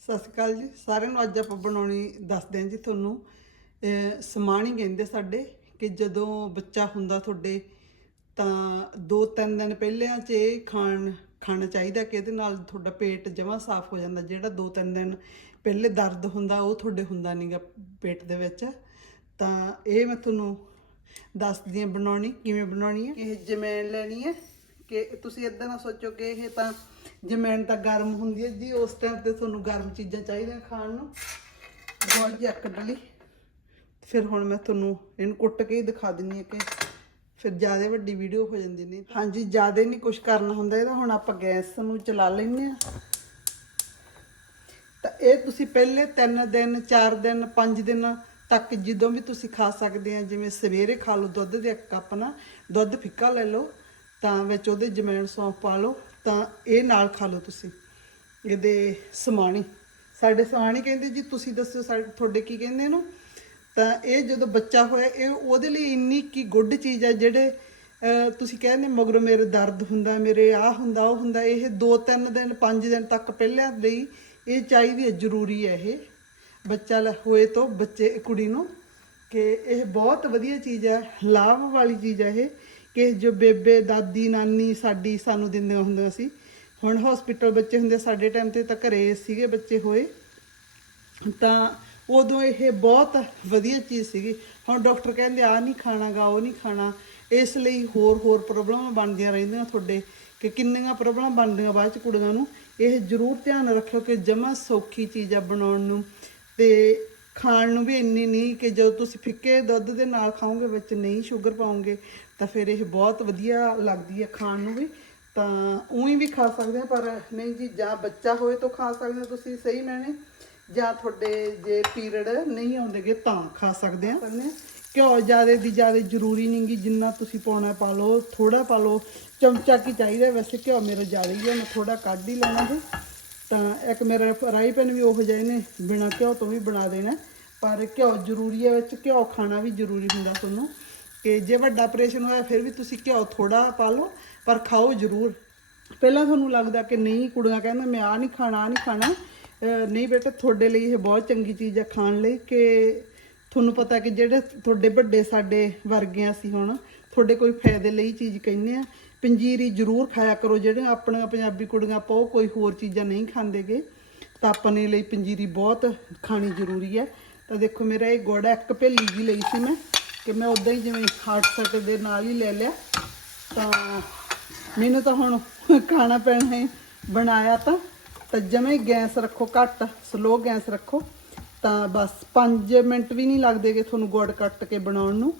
ਸਤਿ ਸ਼੍ਰੀ ਅਕਾਲ ਜੀ। ਸਾਰਿਆਂ ਨੂੰ ਅੱਜ ਆਪਾਂ ਬਣਾਉਣੀ, ਦੱਸਦੇ ਹਾਂ ਜੀ ਤੁਹਾਨੂੰ। ਅਹ ਸਮਾਣੀ ਕਹਿੰਦੇ ਸਾਡੇ ਕਿ ਜਦੋਂ ਬੱਚਾ ਹੁੰਦਾ ਤੁਹਾਡੇ, ਤਾਂ ਦੋ ਤਿੰਨ ਦਿਨ ਪਹਿਲਿਆਂ 'ਚ ਇਹ ਖਾਣ, ਖਾਣਾ ਚਾਹੀਦਾ ਕਿ ਇਹਦੇ ਨਾਲ ਤੁਹਾਡਾ ਪੇਟ ਜਮਾਂ ਸਾਫ਼ ਹੋ ਜਾਂਦਾ। ਜਿਹੜਾ ਦੋ ਤਿੰਨ ਦਿਨ ਪਹਿਲੇ ਦਰਦ ਹੁੰਦਾ, ਉਹ ਤੁਹਾਡੇ ਹੁੰਦਾ ਨਹੀਂਗਾ ਪੇਟ ਦੇ ਵਿੱਚ। ਤਾਂ ਇਹ ਮੈਂ ਤੁਹਾਨੂੰ ਦੱਸਦੀ ਹਾਂ ਬਣਾਉਣੀ, ਕਿਵੇਂ ਬਣਾਉਣੀ ਹੈ। ਇਹ ਜਮੈਣ ਲੈਣੀ ਹੈ ਕਿ ਤੁਸੀਂ ਇਦਾਂ ਨਾ ਸੋਚੋ ਕਿ ਇਹ ਤਾਂ ਜਮੈਣ ਤਾਂ ਗਰਮ ਹੁੰਦੀ ਹੈ ਜੀ, ਉਸ ਟਾਈਮ ਤੇ ਤੁਹਾਨੂੰ ਗਰਮ ਚੀਜ਼ਾਂ ਚਾਹੀਦੀਆਂ ਖਾਣ ਨੂੰ। ਗੋਲ ਜਿਹਾ ਕੱਢ ਲਈ ਫਿਰ ਹੁਣ ਮੈਂ ਤੁਹਾਨੂੰ ਇਹਨੂੰ ਕੁੱਟ ਕੇ ਹੀ ਦਿਖਾ ਦਿੰਨੀ ਹਾਂ ਕਿ ਫਿਰ ਜ਼ਿਆਦਾ ਵੱਡੀ ਵੀਡੀਓ ਹੋ ਜਾਂਦੀ ਨੇ ਹਾਂਜੀ, ਜ਼ਿਆਦਾ ਨਹੀਂ ਕੁਝ ਕਰਨਾ ਹੁੰਦਾ ਇਹਦਾ। ਹੁਣ ਆਪਾਂ ਗੈਸ ਨੂੰ ਚਲਾ ਲੈਂਦੇ ਆ ਤਾਂ ਇਹ ਤੁਸੀਂ ਪਹਿਲੇ 3 ਦਿਨ 4 ਦਿਨ 5 ਦਿਨ ਤੱਕ ਜਦੋਂ ਵੀ ਤੁਸੀਂ ਖਾ ਸਕਦੇ ਆ ਜਿਵੇਂ ਸਵੇਰੇ ਖਾ ਲਓ, ਦੁੱਧ ਦੇ ਇੱਕ ਕੱਪ ਨਾ, ਦੁੱਧ ਫਿੱਕਾ ਲੈ ਲਓ, ਤਾਂ ਵਿੱਚ ਉਹਦੇ ਜਮੈਣ ਸੌਂਫ ਪਾ ਲਓ। ਤਾਂ ਇਹ ਨਾਲ ਖਾ ਲਓ ਤੁਸੀਂ। ਇਹਦੇ ਸਮਾਣੀ। ਸਾਡੇ ਸਮਾਣੀ ਕਹਿੰਦੇ ਜੀ, ਤੁਸੀਂ ਦੱਸੋ ਸਾਡੇ ਤੁਹਾਡੇ ਕੀ ਕਹਿੰਦੇ ਇਹਨੂੰ? ਤਾਂ ਇਹ ਜਦੋਂ ਬੱਚਾ ਹੋਇਆ, ਇਹ ਉਹਦੇ ਲਈ ਇੰਨੀ ਕੀ ਗੁੱਡ ਚੀਜ਼ ਹੈ, ਜਿਹੜੇ ਤੁਸੀਂ ਕਹਿੰਦੇ ਮਗਰੋਂ ਮੇਰੇ ਦਰਦ ਹੁੰਦਾ, ਮੇਰੇ ਆਹ ਹੁੰਦਾ, ਉਹ ਹੁੰਦਾ, ਇਹ 2-3 ਦਿਨ 5 ਦਿਨ ਤੱਕ ਪਹਿਲਾਂ ਲਈ ਇਹ ਚਾਹੀਦੀ ਹੈ, ਜ਼ਰੂਰੀ ਹੈ ਇਹ। ਬੱਚਾ ਲ- ਹੋਏ ਤੋਂ ਬੱਚੇ, ਕੁੜੀ ਨੂੰ, ਕਿ ਇਹ ਬਹੁਤ ਵਧੀਆ ਚੀਜ਼ ਹੈ, ਲਾਭ ਵਾਲੀ ਚੀਜ਼ ਹੈ ਇਹ। ਕਿ ਜੋ ਬੇਬੇ, ਦਾਦੀ, ਨਾਨੀ ਸਾਡੀ ਸਾਨੂੰ ਦਿੰਦੀਆਂ ਹੁੰਦੀਆਂ ਸੀ। ਹੁਣ ਹਸਪੀਟਲ ਬੱਚੇ ਹੁੰਦੇ ਸਾਡੇ ਟਾਈਮ ਤੇ ਤਾਂ ਘਰੇ ਸੀਗੇ ਬੱਚੇ ਹੋਏ। ਤਾਂ ਉਦੋਂ ਇਹ ਬਹੁਤ ਵਧੀਆ ਚੀਜ਼ ਸੀਗੀ। ਹੁਣ ਡਾਕਟਰ ਕਹਿੰਦੇ ਆ ਨਹੀਂ ਖਾਣਾਗਾ ਉਹ ਨਹੀਂ ਖਾਣਾ। ਇਸ ਲਈ ਹੋਰ ਹੋਰ ਪ੍ਰੋਬਲਮਾਂ ਬਣਦੀਆਂ ਰਹਿੰਦੀਆਂ ਤੁਹਾਡੇ, ਕਿ ਕਿੰਨੀਆਂ ਪ੍ਰੋਬਲਮਾਂ ਬਣਦੀਆਂ ਬਾਅਦ ਚ ਕੁੜੀਆਂ ਨੂੰ। ਇਹ ਜ਼ਰੂਰ ਧਿਆਨ ਰੱਖਿਓ ਕਿ ਜਮਾ ਸੌਖੀ ਚੀਜ਼ ਆ ਬਣਾਉਣ ਨੂੰ ਤੇ ਖਾਣ ਨੂੰ ਵੀ ਇੰਨੀ ਨਹੀਂ ਕਿ ਜਦੋਂ ਤੁਸੀਂ ਫਿੱਕੇ ਦੁੱਧ ਦੇ ਨਾਲ ਖਾਓਗੇ ਵਿੱਚ ਨਹੀਂ ਸ਼ੂਗਰ ਪਾਓਗੇ ਤਾਂ ਫਿਰ ਇਹ ਬਹੁਤ ਵਧੀਆ ਲੱਗਦੀ ਹੈ ਖਾਣ ਨੂੰ ਵੀ। ਤਾਂ ਉਹੀ ਵੀ ਖਾ ਸਕਦੇ ਆ ਪਰ ਨਹੀਂ ਜੀ ਜਾਂ ਬੱਚਾ ਹੋਏ ਤਾਂ ਖਾ ਸਕਦੇ ਤੁਸੀਂ ਸਹੀ ਮੈਨੇ ਜਾਂ ਤੁਹਾਡੇ ਜੇ ਪੀਰੀਅਡ ਨਹੀਂ ਆਉਂਦੇਗੇ ਤਾਂ ਖਾ ਸਕਦੇ ਆ ਘਿਓ ਜ਼ਿਆਦਾ ਦੀ ਜ਼ਿਆਦਾ ਜ਼ਰੂਰੀ ਨਹੀਂ ਗੀ ਜਿੰਨਾ ਤੁਸੀਂ ਪਾਉਣਾ ਪਾ ਲਓ ਥੋੜਾ ਪਾ ਲਓ। ਚਮਚਾ ਕੀ ਚਾਹੀਦਾ ਵੈਸੇ ਘਿਓ ਮੇਰਾ ਜ਼ਿਆਦਾ ਹੀ ਹੈ ਮੈਂ ਥੋੜਾ ਕੱਢ ਹੀ ਲੈਣਾ ਜੀ। ਤਾਂ ਇੱਕ ਮੇਰਾ ਰਾਈ ਪੈਨ ਵੀ ਉਹੋ ਜਿਹੇ ਨੇ, ਬਿਨਾ ਘਿਓ ਤੋਂ ਵੀ ਬਣਾ ਦੇਣਾ ਪਰ ਘਿਓ ਜ਼ਰੂਰੀ ਹੈ, ਵਿੱਚ ਘਿਓ ਖਾਣਾ ਵੀ ਜ਼ਰੂਰੀ ਹੁੰਦਾ ਤੁਹਾਨੂੰ। ਕਿ ਜੇ ਵੱਡਾ ਆਪਰੇਸ਼ਨ ਹੋਇਆ, ਫਿਰ ਵੀ ਤੁਸੀਂ ਘਿਓ ਥੋੜਾ ਪਾ ਲਓ, ਪਰ ਖਾਓ ਜ਼ਰੂਰ। ਪਹਿਲਾਂ ਤੁਹਾਨੂੰ ਲੱਗਦਾ ਕਿ ਨਹੀਂ, ਕੁੜੀਆਂ ਕਹਿੰਦਾ ਮੈਂ ਆ ਨਹੀਂ ਖਾਣਾ ਆ ਨਹੀਂ ਖਾਣਾ। ਨਹੀਂ ਬੇਟਾ, ਤੁਹਾਡੇ ਲਈ ਇਹ ਬਹੁਤ ਚੰਗੀ ਚੀਜ਼ ਹੈ ਖਾਣ ਲਈ ਕਿ ਤੁਹਾਨੂੰ ਪਤਾ ਕਿ ਜਿਹੜੇ ਤੁਹਾਡੇ ਵੱਡੇ ਸਾਡੇ ਵਰਗਿਆਂ ਸੀ ਹੁਣ, ਤੁਹਾਡੇ ਕੋਈ ਫਾਇਦੇ ਲਈ ਚੀਜ਼ ਕਹਿੰਦੇ ਆ। ਪੰਜੀਰੀ ਜ਼ਰੂਰ ਖਾਇਆ ਕਰੋ ਜਿਹੜੇ ਆਪਣੀਆਂ ਪੰਜਾਬੀ ਕੁੜੀਆਂ ਆਪਾਂ ਉਹ ਕੋਈ ਹੋਰ ਚੀਜ਼ਾਂ ਨਹੀਂ ਖਾਂਦੇਗੇ, ਤਾਂ ਆਪਣੇ ਲਈ ਪੰਜੀਰੀ ਬਹੁਤ ਖਾਣੀ ਜ਼ਰੂਰੀ ਹੈ। ਤਾਂ ਦੇਖੋ ਮੇਰਾ ਇਹ ਗੋੜਾ ਇੱਕ ਭੇਲੀ ਜੀ ਲਈ ਸੀ ਮੈਂ, ਕਿ ਮੈਂ ਉਦਾਂ ਹੀ ਜਿਵੇਂ ਹਾਰਟ ਸੈਟ ਦੇ ਨਾਲ ਹੀ ਲੈ ਲਿਆ। ਤਾਂ ਮੈਨੂੰ ਤਾਂ ਹੁਣ ਖਾਣਾ ਪੈਣਾ ਹੈ ਬਣਾਇਆ ਤਾਂ ਤਾਂ ਜਮੇ ਗੈਸ ਰੱਖੋ ਘੱਟ ਸਲੋ ਗੈਸ ਰੱਖੋ। ਤਾਂ ਬਸ 5 ਮਿੰਟ ਵੀ ਨਹੀਂ ਲੱਗਦੇਗੇ ਤੁਹਾਨੂੰ ਗੁੜ ਕੱਟ ਕੇ ਬਣਾਉਣ ਨੂੰ।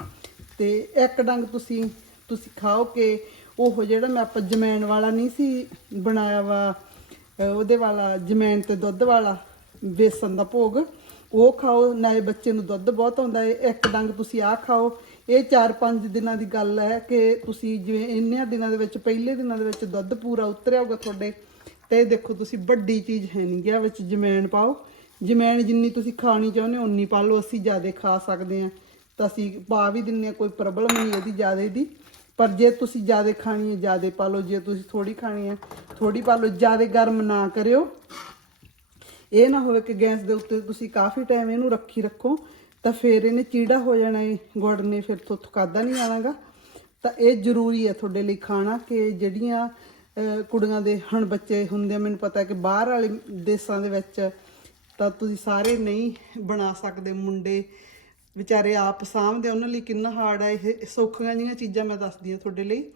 ਤੇ ਇੱਕ ਡੰਗ ਤੁਸੀਂ ਤੁਸੀਂ ਖਾਓ ਕਿ ਉਹ ਜਿਹੜਾ ਮੈਂ ਆਪਾਂ ਜਮੈਣ ਵਾਲਾ ਨਹੀਂ ਸੀ ਬਣਾਇਆ ਵਾ ਉਹਦੇ ਵਾਲਾ, ਜਮੈਣ ਤੇ ਦੁੱਧ ਵਾਲਾ, ਬੇਸਨ ਦਾ ਭੋਗ, ਉਹ ਖਾਓ, ਨਾਲੇ ਬੱਚੇ ਨੂੰ ਦੁੱਧ ਬਹੁਤ ਆਉਂਦਾ ਹੈ ਇੱਕ ਡੰਗ ਤੁਸੀਂ ਆਹ ਖਾਓ। ਇਹ 4-5 ਦਿਨਾਂ ਦੀ ਗੱਲ ਹੈ ਕਿ ਤੁਸੀਂ ਜਿਵੇਂ ਇੰਨਿਆਂ ਦਿਨਾਂ ਦੇ ਵਿੱਚ, ਪਹਿਲੇ ਦਿਨਾਂ ਦੇ ਵਿੱਚ ਦੁੱਧ ਪੂਰਾ ਉਤਰਿਆ ਹੋਊਗਾ ਤੁਹਾਡੇ, ਤੇ ਇਹ ਦੇਖੋ ਤੁਸੀਂ ਵੱਡੀ ਚੀਜ਼ ਹੈ ਨਹੀਂ ਗਿਆ ਵਿੱਚ ਜਮੈਣ ਪਾਓ। ਜਮੈਣ ਜਿੰਨੀ ਤੁਸੀਂ ਖਾਣੀ ਚਾਹੁੰਦੇ ਹੋ, ਉਨੀ ਪਾ ਲਓ, ਅਸੀਂ ਜ਼ਿਆਦਾ ਖਾ ਸਕਦੇ ਹਾਂ। ਤਾਂ ਅਸੀਂ ਪਾ ਵੀ ਦਿੰਨੇ ਹਾਂ, ਕੋਈ ਪ੍ਰੋਬਲਮ ਨਹੀਂ ਇਹਦੀ ਜ਼ਿਆਦਾ ਦੀ। ਪਰ ਜੇ ਤੁਸੀਂ ਜ਼ਿਆਦਾ ਖਾਣੀ ਹੈ, ਜ਼ਿਆਦਾ ਪਾ ਲਓ। ਜੇ ਤੁਸੀਂ ਥੋੜੀ ਖਾਣੀ ਹੈ ਥੋੜੀ ਪਾ ਲਓ। ਜ਼ਿਆਦਾ ਗਰਮ ਨਾ ਕਰਿਓ। ਇਹ ਨਾ ਹੋਵੇ ਕਿ ਗੈਸ ਦੇ ਉੱਤੇ ਤੁਸੀਂ ਕਾਫੀ ਟਾਈਮ ਇਹਨੂੰ ਰੱਖੀ ਰੱਖੋ, ਤਾਂ ਫਿਰ ਇਹਨੇ ਚੀੜਾ ਹੋ ਜਾਣਾ ਹੈ ਗੁੜ ਨੇ ਫਿਰ ਤੋਂ ਥਕਾਦਾ ਨਹੀਂ ਆਣਾਗਾ। ਤਾਂ ਇਹ ਜ਼ਰੂਰੀ ਹੈ ਤੁਹਾਡੇ ਲਈ ਖਾਣਾ ਕਿ ਜਿਹੜੀਆਂ ਕੁੜੀਆਂ ਦੇ ਹੁਣ ਬੱਚੇ ਹੁੰਦੇ ਮੈਨੂੰ ਪਤਾ ਕਿ ਬਾਹਰ ਵਾਲੇ ਦੇਸ਼ਾਂ ਦੇ ਵਿੱਚ ਤਾਂ ਤੁਸੀਂ ਸਾਰੇ ਨਹੀਂ ਬਣਾ ਸਕਦੇ ਮੁੰਡੇ। ਵਿਚਾਰੇ ਆਪ ਸਾਂਭਦੇ ਆ, ਉਹਨਾਂ ਲਈ ਕਿੰਨਾ ਹਾਰਡ ਹੈ ਇਹ ਸੌਖੀਆਂ ਜਿਹੀਆਂ ਚੀਜ਼ਾਂ ਮੈਂ ਦੱਸਦੀ ਹਾਂ ਤੁਹਾਡੇ ਲਈ।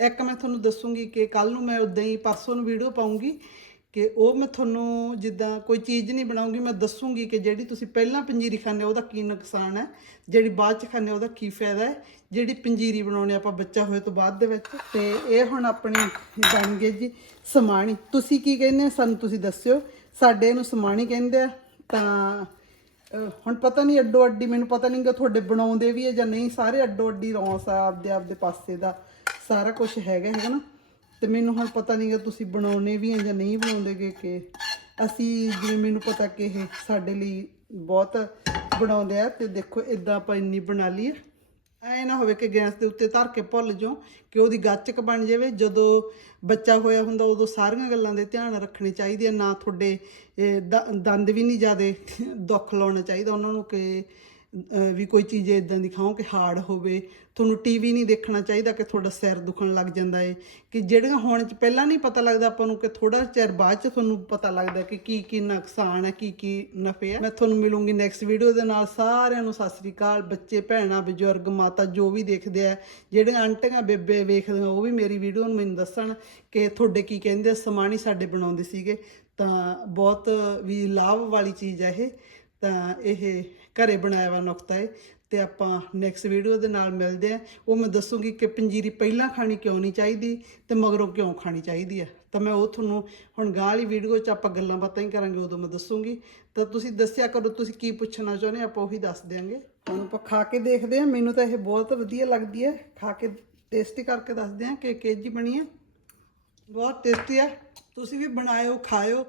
ਇੱਕ ਮੈਂ ਤੁਹਾਨੂੰ ਦੱਸੂਗੀ ਕਿ ਕੱਲ ਨੂੰ ਮੈਂ ਉਦਾਂ ਹੀ ਪਰਸੋਂ ਨੂੰ ਵੀਡੀਓ ਪਾਉਂਗੀ ਕਿ ਉਹ ਮੈਂ ਤੁਹਾਨੂੰ ਜਿੱਦਾਂ ਕੋਈ ਚੀਜ਼ ਨਹੀਂ ਬਣਾਉਂਗੀ ਮੈਂ ਦੱਸੂਗੀ ਕਿ ਜਿਹੜੀ ਤੁਸੀਂ ਪਹਿਲਾਂ ਪੰਜੀਰੀ ਖਾਂਦੇ ਉਹਦਾ ਕੀ ਨੁਕਸਾਨ ਹੈ ਜਿਹੜੀ ਬਾਅਦ ਚ ਖਾਂਦੇ ਉਹਦਾ ਕੀ ਫਾਇਦਾ ਹੈ ਜਿਹੜੀ ਪੰਜੀਰੀ ਬਣਾਉਣੀ ਆਪਾਂ ਬੱਚਾ ਹੋਏ ਤੋਂ ਬਾਅਦ ਦੇ ਵਿੱਚ। ਤੇ ਇਹ ਹੁਣ ਆਪਣੀ ਬਣ ਗਈ ਜੀ ਸਮਾਣੀ। ਤੁਸੀਂ ਕੀ ਕਹਿੰਦੇ ਸਾਨੂੰ ਤੁਸੀਂ ਦੱਸਿਓ। ਸਾਡੇ ਇਹਨੂੰ ਸਮਾਣੀ ਕਹਿੰਦੇ ਆ ਤਾਂ ਹੁਣ ਪਤਾ ਨਹੀਂ ਅੱਡੋ ਅੱਡੀ, ਮੈਨੂੰ ਪਤਾ ਨਹੀਂ ਕਿ ਤੁਹਾਡੇ ਬਣਾਉਂਦੇ ਵੀ ਹੈ ਜਾਂ ਨਹੀਂ, ਸਾਰੇ ਅੱਡੋ ਅੱਡੀ ਰੌਂਸ ਆ ਆਪਦੇ ਆਪਦੇ ਪਾਸੇ ਦਾ, ਸਾਰਾ ਕੁਝ ਹੈਗਾ ਹੈਗਾ ਨਾ। ਤੇ ਮੈਨੂੰ ਹੁਣ ਪਤਾ ਨਹੀਂ ਕਿ ਤੁਸੀਂ ਬਣਾਉਣੇ ਵੀ ਹੈ ਜਾਂ ਨਹੀਂ ਬਣਾਉਂਦੇਗੇ ਕਿ ਅਸੀਂ ਜਿਵੇਂ ਮੈਨੂੰ ਪਤਾ ਕਿ ਇਹ ਸਾਡੇ ਲਈ ਬਹੁਤ ਬਣਾਉਂਦੇ ਆ, ਤੇ ਦੇਖੋ ਇਦਾਂ ਆਪਾਂ ਇੰਨੀ ਬਣਾ ਲਈ ਹੈ ਐ ਨਾ ਹੋਵੇ ਕਿ ਗੈਸ ਦੇ ਉੱਤੇ ਧਰ ਕੇ ਭੁੱਲ ਜਾਓ ਕਿ ਉਹਦੀ ਗੱਚਕ ਬਣ ਜਾਵੇ। ਜਦੋਂ ਬੱਚਾ ਹੋਇਆ ਹੁੰਦਾ, ਉਦੋਂ ਸਾਰੀਆਂ ਗੱਲਾਂ ਦੇ ਧਿਆਨ ਰੱਖਣੇ ਚਾਹੀਦੇ ਆ। ਨਾ ਤੁਹਾਡੇ ਦੰਦ ਵੀ ਨਹੀਂ ਜਿਆਦੇ ਦੁੱਖ ਲਾਉਣਾ ਚਾਹੀਦਾ ਉਹਨਾਂ ਨੂੰ ਕਿ ਵੀ ਕੋਈ ਚੀਜ਼ ਇਦਾਂ ਦੀ ਖਾਓ ਕਿ ਹਾਰਡ ਹੋਵੇ। ਤੁਹਾਨੂੰ ਟੀਵੀ ਨਹੀਂ ਦੇਖਣਾ ਚਾਹੀਦਾ ਕਿ ਤੁਹਾਡਾ ਸਿਰ ਦੁਖਣ ਲੱਗ ਜਾਂਦਾ ਏ। ਕਿ ਜਿਹੜੀਆਂ ਹੋਣ ਚ ਪਹਿਲਾਂ ਨਹੀਂ ਪਤਾ ਲੱਗਦਾ ਆਪਾਂ ਨੂੰ ਕਿ ਥੋੜਾ ਚਿਰ ਬਾਅਦ ਚ ਤੁਹਾਨੂੰ ਪਤਾ ਲੱਗਦਾ ਕਿ ਕੀ ਕੀ ਨੁਕਸਾਨ ਹੈ ਕੀ ਕੀ ਨਫੇ ਹੈ। ਮੈਂ ਤੁਹਾਨੂੰ ਮਿਲੂੰਗੀ ਨੈਕਸਟ ਵੀਡੀਓ ਦੇ ਨਾਲ। ਸਾਰਿਆਂ ਨੂੰ ਸਤਿ ਸ੍ਰੀ ਅਕਾਲ। ਬੱਚੇ ਭੈਣਾਂ ਬਜ਼ੁਰਗ ਮਾਤਾ ਜੋ ਵੀ ਦੇਖਦੇ ਆ ਜਿਹੜੀਆਂ ਆਂਟੀਆਂ ਬੇਬੇ ਵੇਖਦੀਆਂ ਉਹ ਵੀ ਮੇਰੀ ਵੀਡੀਓ ਨੂੰ ਮੈਨੂੰ ਦੱਸਣ ਕਿ ਤੁਹਾਡੇ ਕੀ ਕਹਿੰਦੇ ਆ, ਸਮਾਣੀ ਸਾਡੇ ਬਣਾਉਂਦੇ ਸੀਗੇ। ਤਾਂ ਬਹੁਤ ਵੀ ਲਾਭ ਵਾਲੀ ਚੀਜ਼ ਹੈ ਇਹ। ਤਾਂ ਇਹ ਘਰੇ ਬਣਾਇਆ ਵਾ ਨੁਕਤਾ ਹੈ ਤੇ ਆਪਾਂ ਨੈਕਸਟ ਵੀਡੀਓ ਦੇ ਨਾਲ ਮਿਲਦੇ ਆ। ਉਹ ਮੈਂ ਦੱਸੂਗੀ ਕਿ ਪੰਜੀਰੀ ਪਹਿਲਾਂ ਖਾਣੀ ਕਿਉਂ ਨਹੀਂ ਚਾਹੀਦੀ ਤੇ ਮਗਰੋਂ ਕਿਉਂ ਖਾਣੀ ਚਾਹੀਦੀ ਆ। ਤਾਂ ਮੈਂ ਉਹ ਤੁਹਾਨੂੰ ਹੁਣ ਗਾਂ ਵਾਲੀ ਵੀਡੀਓ 'ਚ ਆਪਾਂ ਗੱਲਾਂ ਬਾਤਾਂ ਹੀ ਕਰਾਂਗੇ, ਉਦੋਂ ਮੈਂ ਦੱਸੂਗੀ। ਤਾਂ ਤੁਸੀਂ ਦੱਸਿਆ ਕਰੋ, ਤੁਸੀਂ ਕੀ ਪੁੱਛਣਾ ਚਾਹੁੰਦੇ ਆਪਾਂ ਉਹੀ ਦੱਸ ਦਿਆਂਗੇ। ਹੁਣ ਆਪਾਂ ਖਾ ਕੇ ਦੇਖਦੇ ਆ, ਮੈਨੂੰ ਤਾਂ ਇਹ ਬਹੁਤ ਵਧੀਆ ਲੱਗਦੀ ਹੈ ਖਾ ਕੇ ਟੇਸਟੀ ਕਰਕੇ ਦੱਸਦੇ ਆ ਕਿ ਕਿਹੋ ਜਿਹੀ ਬਣੀ ਹੈ ਬਹੁਤ ਟੇਸਟੀ ਆ। ਤੁਸੀਂ ਵੀ ਬਣਾਇਓ, ਖਾਇਓ।